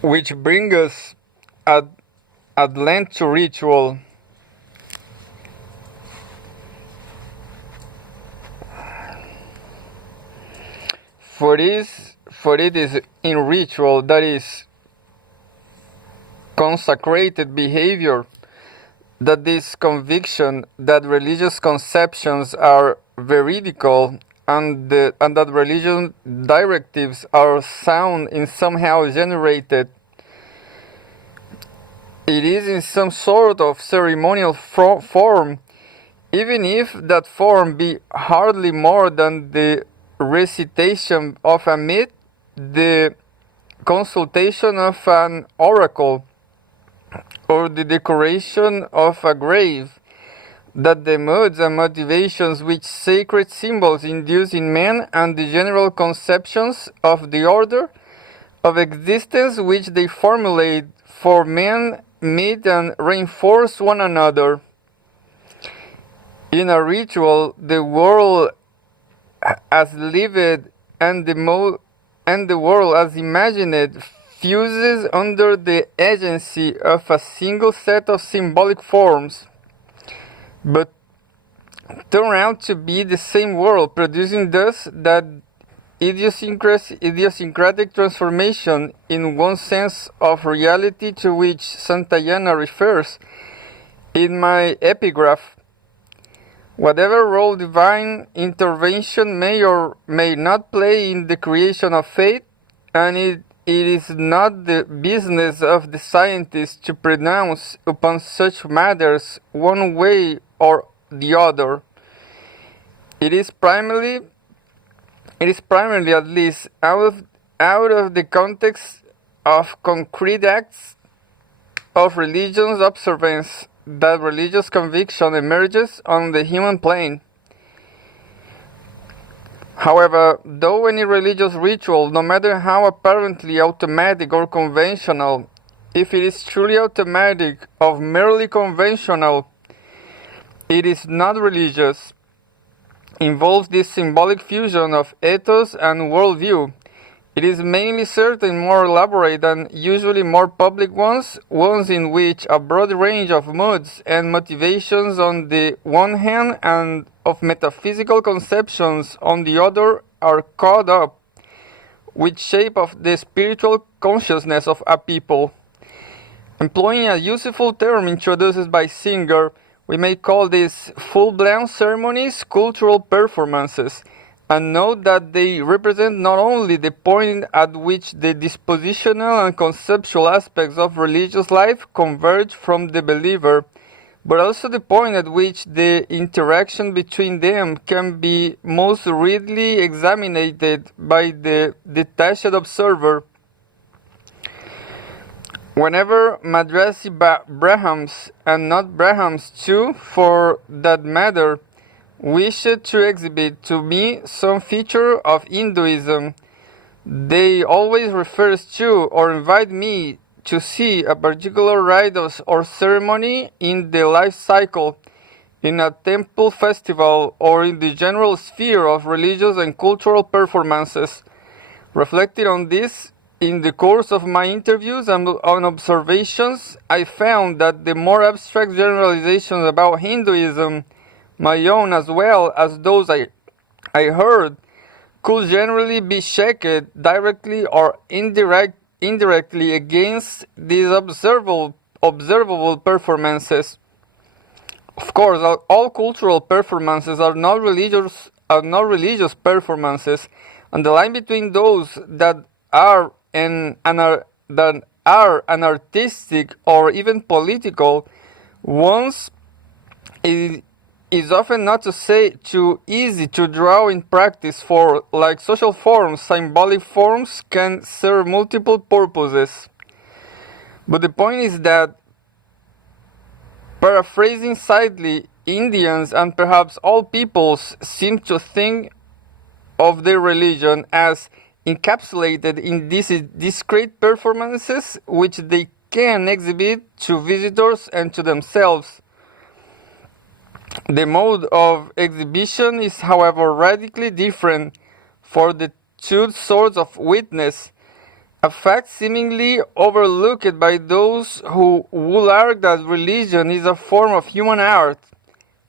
which bring us at length to ritual. For it is in ritual, that is consecrated behavior, that this conviction that religious conceptions are veridical and that religious directives are sound and somehow generated. It is in some sort of ceremonial form, even if that form be hardly more than the recitation of a myth, the consultation of an oracle, or the decoration of a grave, that the moods and motivations which sacred symbols induce in men and the general conceptions of the order of existence which they formulate for men meet and reinforce one another. In a ritual, the world as lived and the world as imagined fuses under the agency of a single set of symbolic forms, but turn out to be the same world, producing thus that idiosyncratic transformation in one sense of reality to which Santayana refers in my epigraph. Whatever role divine intervention may or may not play in the creation of faith, and it is not the business of the scientist to pronounce upon such matters one way or the other. It is primarily at least out of the context of concrete acts of religion's observance that religious conviction emerges on the human plane. However, though any religious ritual, no matter how apparently automatic or conventional, if it is truly automatic or merely conventional, it is not religious, involves this symbolic fusion of ethos and worldview. It is mainly certain more elaborate and usually more public ones in which a broad range of moods and motivations on the one hand and of metaphysical conceptions on the other are caught up, which shape of the spiritual consciousness of a people. Employing a useful term introduced by Singer, we may call these full-blown ceremonies cultural performances, and note that they represent not only the point at which the dispositional and conceptual aspects of religious life converge from the believer, but also the point at which the interaction between them can be most readily examined by the detached observer. Whenever Madrasi Brahmins, and not Brahmins too, for that matter, wished to exhibit to me some feature of Hinduism, they always refers to or invite me to see a particular rite or ceremony in the life cycle, in a temple festival, or in the general sphere of religious and cultural performances. Reflecting on this, in the course of my interviews and on observations, I found that the more abstract generalizations about Hinduism, my own as well as those I heard, could generally be checked directly or indirectly against these observable performances. Of course, all cultural performances are not religious performances, and the line between those that are an artistic or even political ones is often not to say too easy to draw in practice, for like social forms, symbolic forms can serve multiple purposes. But the point is that, paraphrasing slightly, Indians and perhaps all peoples seem to think of their religion as encapsulated in these discrete performances which they can exhibit to visitors and to themselves. The mode of exhibition is, however, radically different for the two sorts of witness. a fact seemingly overlooked by those who would argue that religion is a form of human art,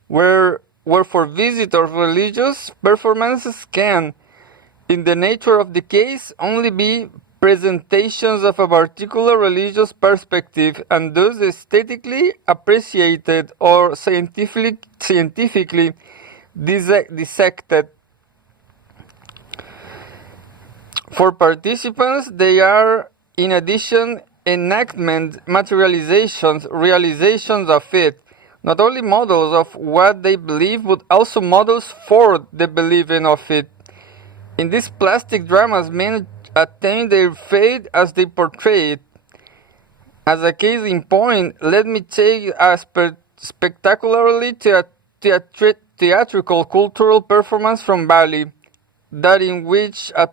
where for visitors religious performances can, in the nature of the case, only be presentations of a particular religious perspective and thus aesthetically appreciated or scientifically dissected. For participants, they are, in addition, enactment materializations, realizations of it, not only models of what they believe, but also models for the believing of it. In these plastic dramas, men attain their fate as they portray it. As a case in point, let me take a spectacularly theatrical cultural performance from Bali, that in which a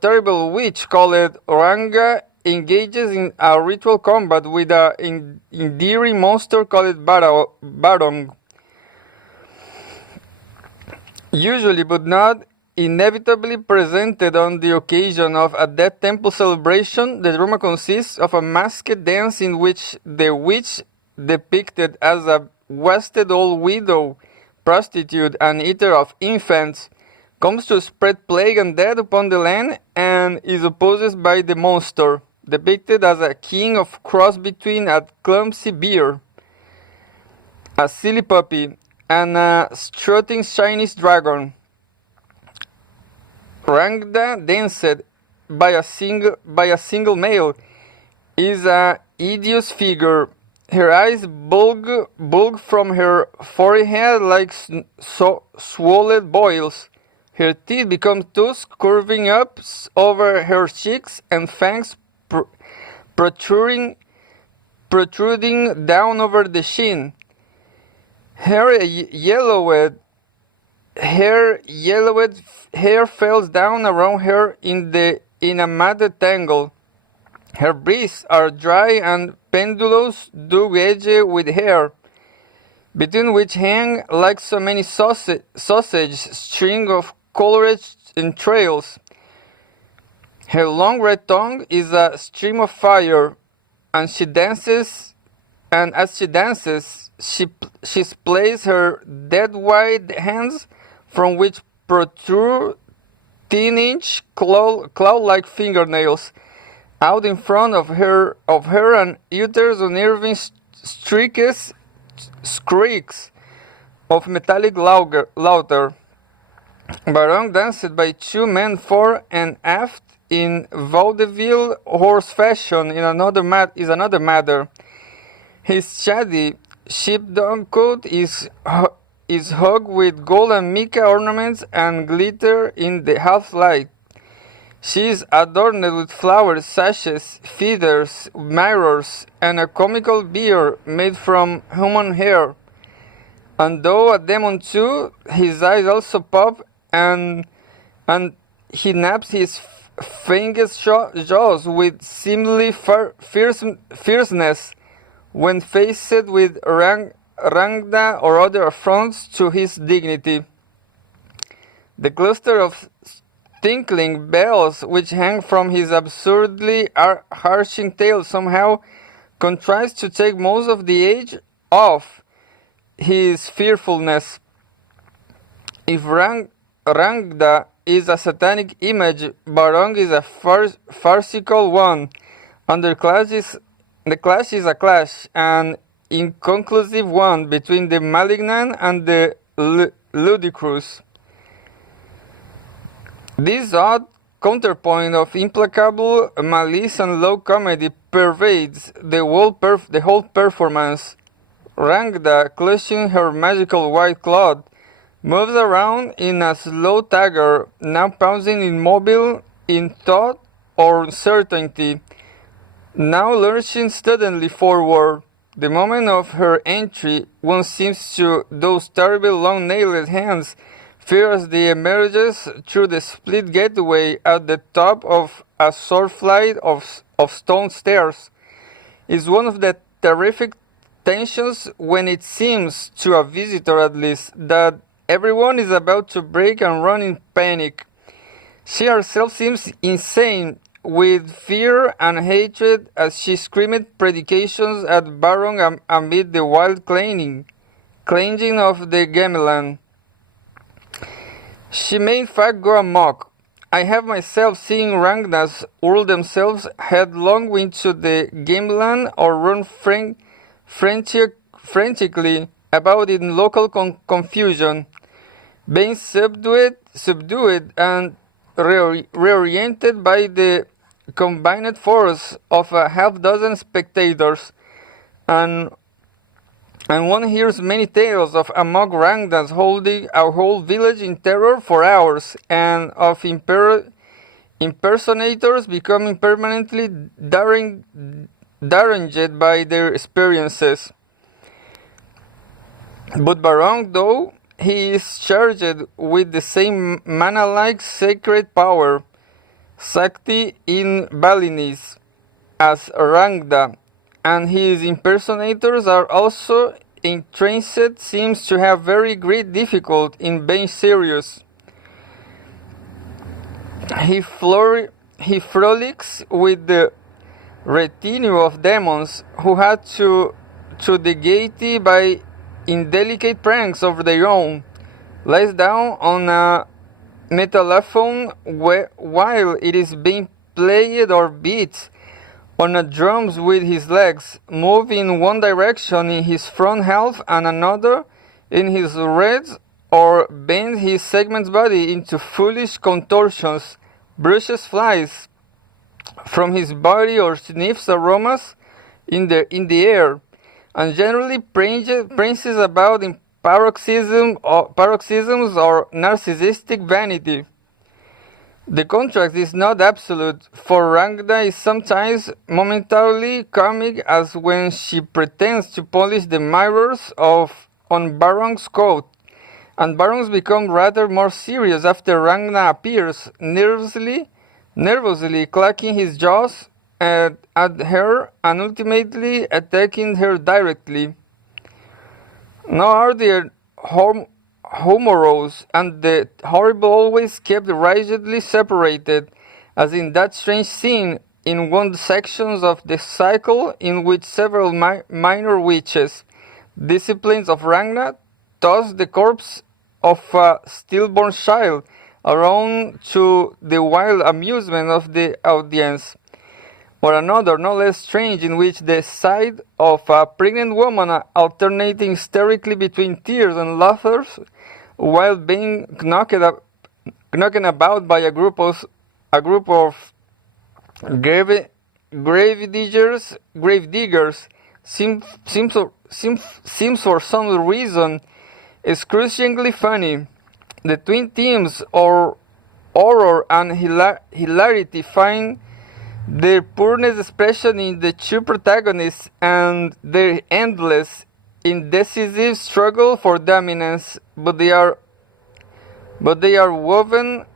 terrible witch called Oranga engages in a ritual combat with an endearing monster called Barong. Usually, but not inevitably presented on the occasion of a dead temple celebration, the drama consists of a masked dance in which the witch, depicted as a wasted old widow, prostitute, and eater of infants, comes to spread plague and death upon the land and is opposed by the monster, depicted as a king of cross between a clumsy bear, a silly puppy, and a strutting Chinese dragon. Rangda, danced by a single male, is a hideous figure. Her eyes bulge from her forehead like swollen boils. Her teeth become tusk curving up over her cheeks and fangs protruding down over the chin. Her yellowed hair falls down around her in a matted tangle. Her breasts are dry and pendulous, dug-edged with hair, between which hang, like so many sausage string of colored entrails. Her long red tongue is a stream of fire, and as she dances, she splays her dead white hands, from which protrude 10-inch claw-like fingernails, out in front of her and utters unnerving shrieks of metallic laughter. Barong danced by two men fore and aft in vaudeville horse fashion is another matter. His shabby sheepdog coat is hugged with gold and mica ornaments and glitter in the half light. She is adorned with flowers, sashes, feathers, mirrors, and a comical beard made from human hair. And though a demon too, his eyes also pop, and he naps his fanged jaws with seemly fierceness when faced with Rangda or other affronts to his dignity. The cluster of tinkling bells which hang from his absurdly arching tail somehow contrives to take most of the edge off his fearfulness. If Rangda is a satanic image, Barong is a farcical one, and the clash is a clash, an inconclusive one between the malignant and the ludicrous. This odd counterpoint of implacable malice and low comedy pervades the whole performance. Rangda, clutching her magical white cloth, moves around in a slow stagger, now pausing immobile in thought or uncertainty, now lurching suddenly forward. The moment of her entry, one seems to those terrible long-nailed hands fear as they emerges through the split gateway at the top of a short flight of stone stairs. Is one of the terrific tensions when it seems, to a visitor at least, that everyone is about to break and run in panic. She herself seems insane with fear and hatred as she screamed predications at Baron amid the wild clanging of the gamelan. She made Fag go amok. I have myself seen Rangnas hurl themselves headlong into the gamelan or run frantically about in local confusion, being subdued and reoriented by the combined force of a half-dozen spectators, and one hears many tales of amok Rangdas holding a whole village in terror for hours, and of impersonators becoming permanently deranged by their experiences. But Barong, though he is charged with the same mana-like sacred power, Sakti in Balinese, as Rangda, and his impersonators are also entranced, seems to have very great difficulty in being serious. He frolics with the retinue of demons who had to the gaiety by indelicate pranks of their own, lies down on a metalaphone while it is being played or beat on a drums with his legs, move in one direction in his front half and another in his reds, or bend his segment's body into foolish contortions, brushes flies from his body or sniffs aromas in the air, and generally prances about in paroxysms or narcissistic vanity. The contrast is not absolute, for Rangda is sometimes momentarily comic, as when she pretends to polish the mirrors on Barong's coat, and Barong's become rather more serious after Rangda appears, nervously clacking his jaws at her and ultimately attacking her directly. Nor are there Homoros and the horrible always kept rigidly separated, as in that strange scene in one sections of the cycle in which several minor witches, disciplines of Ragnar, toss the corpse of a stillborn child around to the wild amusement of the audience. Or another, no less strange, in which the sight of a pregnant woman alternating hysterically between tears and laughter while being knocked about by a group of grave diggers seems for some reason excruciatingly funny. The twin themes of horror and hilarity find their poorest expression in the two protagonists and their endless, indecisive struggle for dominance, but they are woven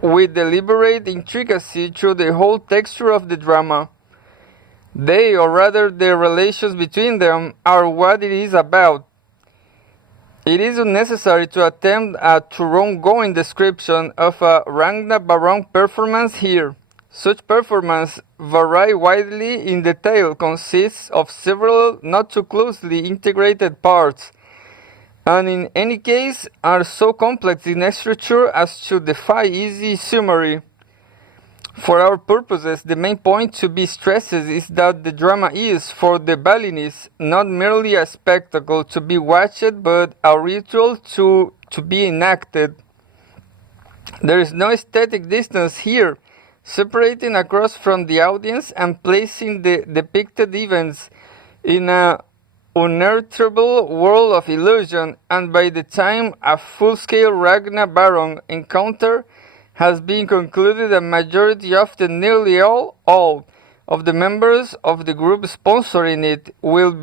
with deliberate intricacy through the whole texture of the drama. They, or rather the relations between them, are what it is about. It is unnecessary to attempt a thoroughgoing description of a Ragnar Barong performance here. Such performances vary widely in detail, consists of several not too closely integrated parts, and in any case are so complex in structure as to defy easy summary. For our purposes, the main point to be stressed is that the drama is, for the Balinese, not merely a spectacle to be watched, but a ritual to be enacted. There is no aesthetic distance here, separating across from the audience and placing the depicted events in an unearthable world of illusion, and by the time a full-scale Ragnar Barong encounter has been concluded, a majority, often nearly all of the members of the group sponsoring it will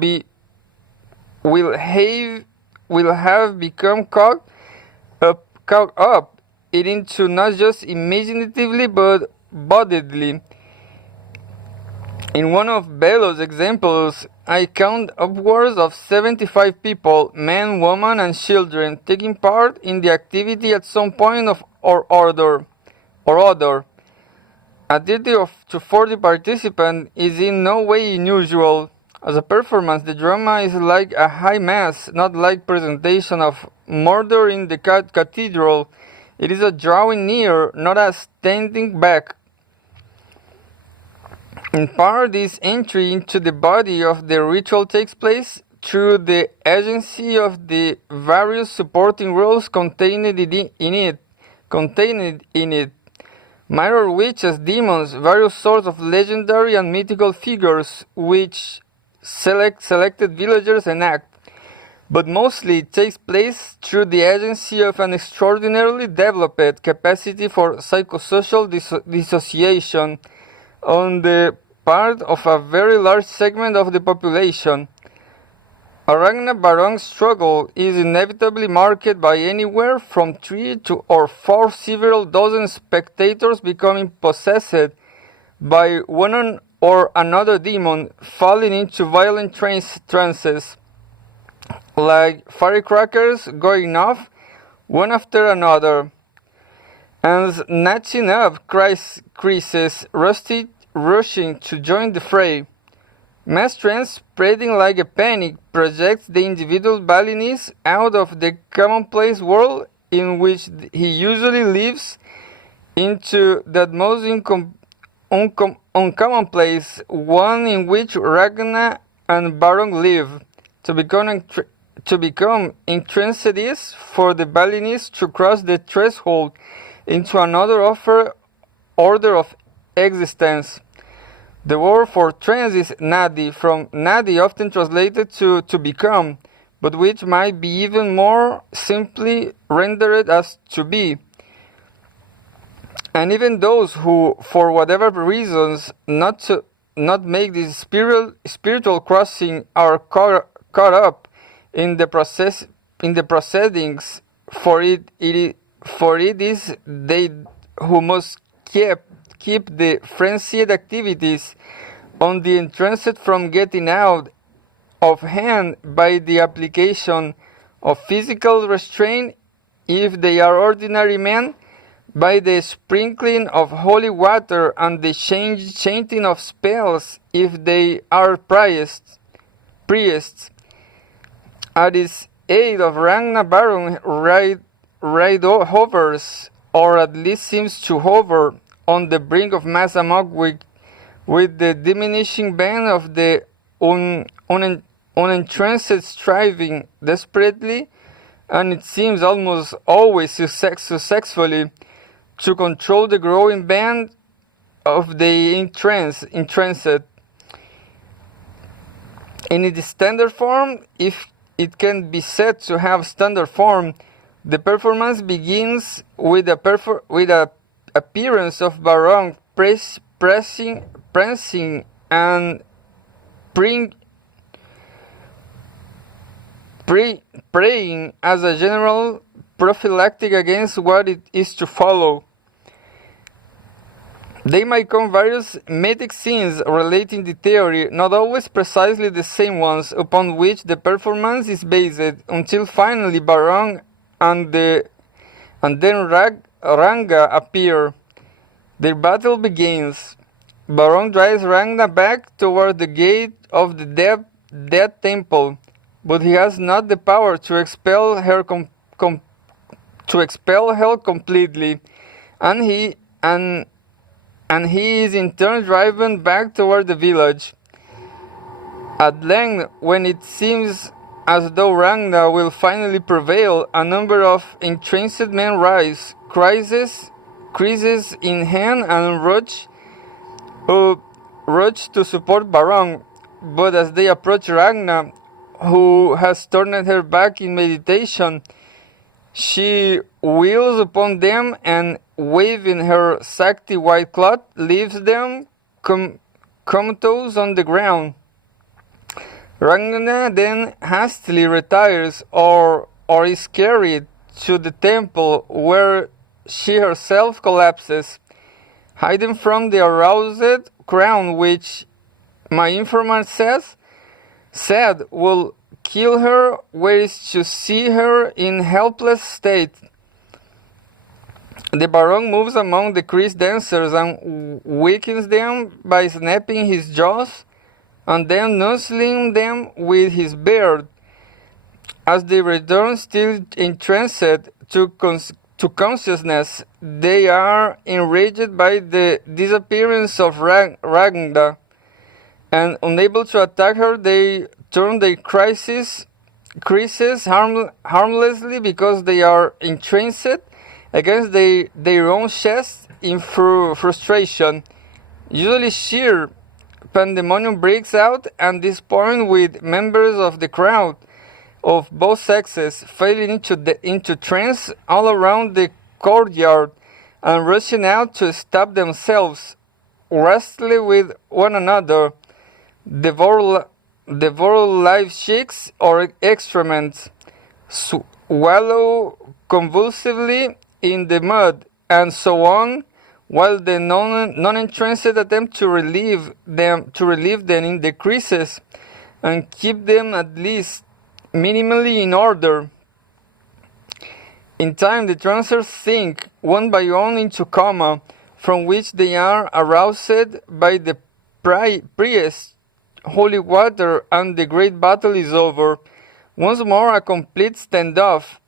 have become caught up it into not just imaginatively but bodily. In one of Bello's examples, I count upwards of 75 people, men, women, and children, taking part in the activity at some point or other. A 30 to 40 participants is in no way unusual. As a performance, the drama is like a high mass, not like presentation of murder in the cathedral. It is a drawing near, not a standing back. In part, this entry into the body of the ritual takes place through the agency of the various supporting roles contained in it. Mirror witches, demons, various sorts of legendary and mythical figures which selected villagers enact. But mostly it takes place through the agency of an extraordinarily developed capacity for psychosocial dissociation on the part of a very large segment of the population. A Ragna Barong struggle is inevitably marked by anywhere from 3 to or 4 several dozen spectators becoming possessed by one or another demon, falling into violent trances, like firecrackers going off one after another, and snatching up creases, rushing to join the fray. Mass trance, spreading like a panic, projects the individual Balinese out of the commonplace world in which he usually lives into that most uncommonplace one in which Ragna and Barong live, to become entranced for the Balinese to cross the threshold into another order of existence. The word for trance is nadi, from nadi often translated to become, but which might be even more simply rendered as to be. And even those who, for whatever reasons, not make this spiritual crossing are caught up in the proceedings, for it is they who must keep the frenzied activities on the entranced from getting out of hand by the application of physical restraint if they are ordinary men, by the sprinkling of holy water and the chanting of spells if they are priests. At its aid of Ragna Barong hovers, or at least seems to hover, on the brink of mass amok with the diminishing band of the unentranced striving desperately, and it seems almost always successfully, to control the growing band of the entranced. In its standard form, if it can be said to have standard form, the performance begins with a appearance of Barong prancing and praying as a general prophylactic against what it is to follow. They might come various mythic scenes relating the theory, not always precisely the same ones, upon which the performance is based, until finally Barong and then Ranga appear. Their battle begins. Barong drives Ragna back toward the gate of the dead temple, but he has not the power to expel her completely, and he is in turn driven back toward the village. At length, when it seems as though Ragna will finally prevail, a number of entranced men rise, creases in hand, and rush to support Barong. But as they approach Ragna, who has turned her back in meditation, she wheels upon them and, waving her Sakti white cloth, leaves them comatose on the ground. Ragna then hastily retires or is carried to the temple, where she herself collapses, hiding from the aroused crowd, which my informant said will kill her were it to see her in helpless state. The Baron moves among the Chris dancers and weakens them by snapping his jaws and then nuzzling them with his beard. As they return still entranced to consciousness, they are enraged by the disappearance of Ragna, and unable to attack her, they turn their creases harmlessly because they are entranced against their own chests in frustration. Usually sheer pandemonium breaks out at this point, with members of the crowd of both sexes falling into trance all around the courtyard and rushing out to stab themselves, wrestling with one another, devour live chicks or excrement, wallow convulsively in the mud, and so on, while the non-entranced attempt to relieve them in the creases and keep them at least minimally in order. In time, the trancers sink one by one into coma, from which they are aroused by the priest's holy water, and the great battle is over. Once more, a complete standoff.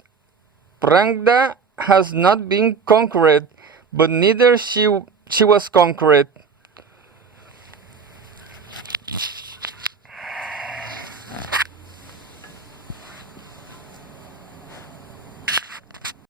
Rangda has not been conquered, but neither she was conquered.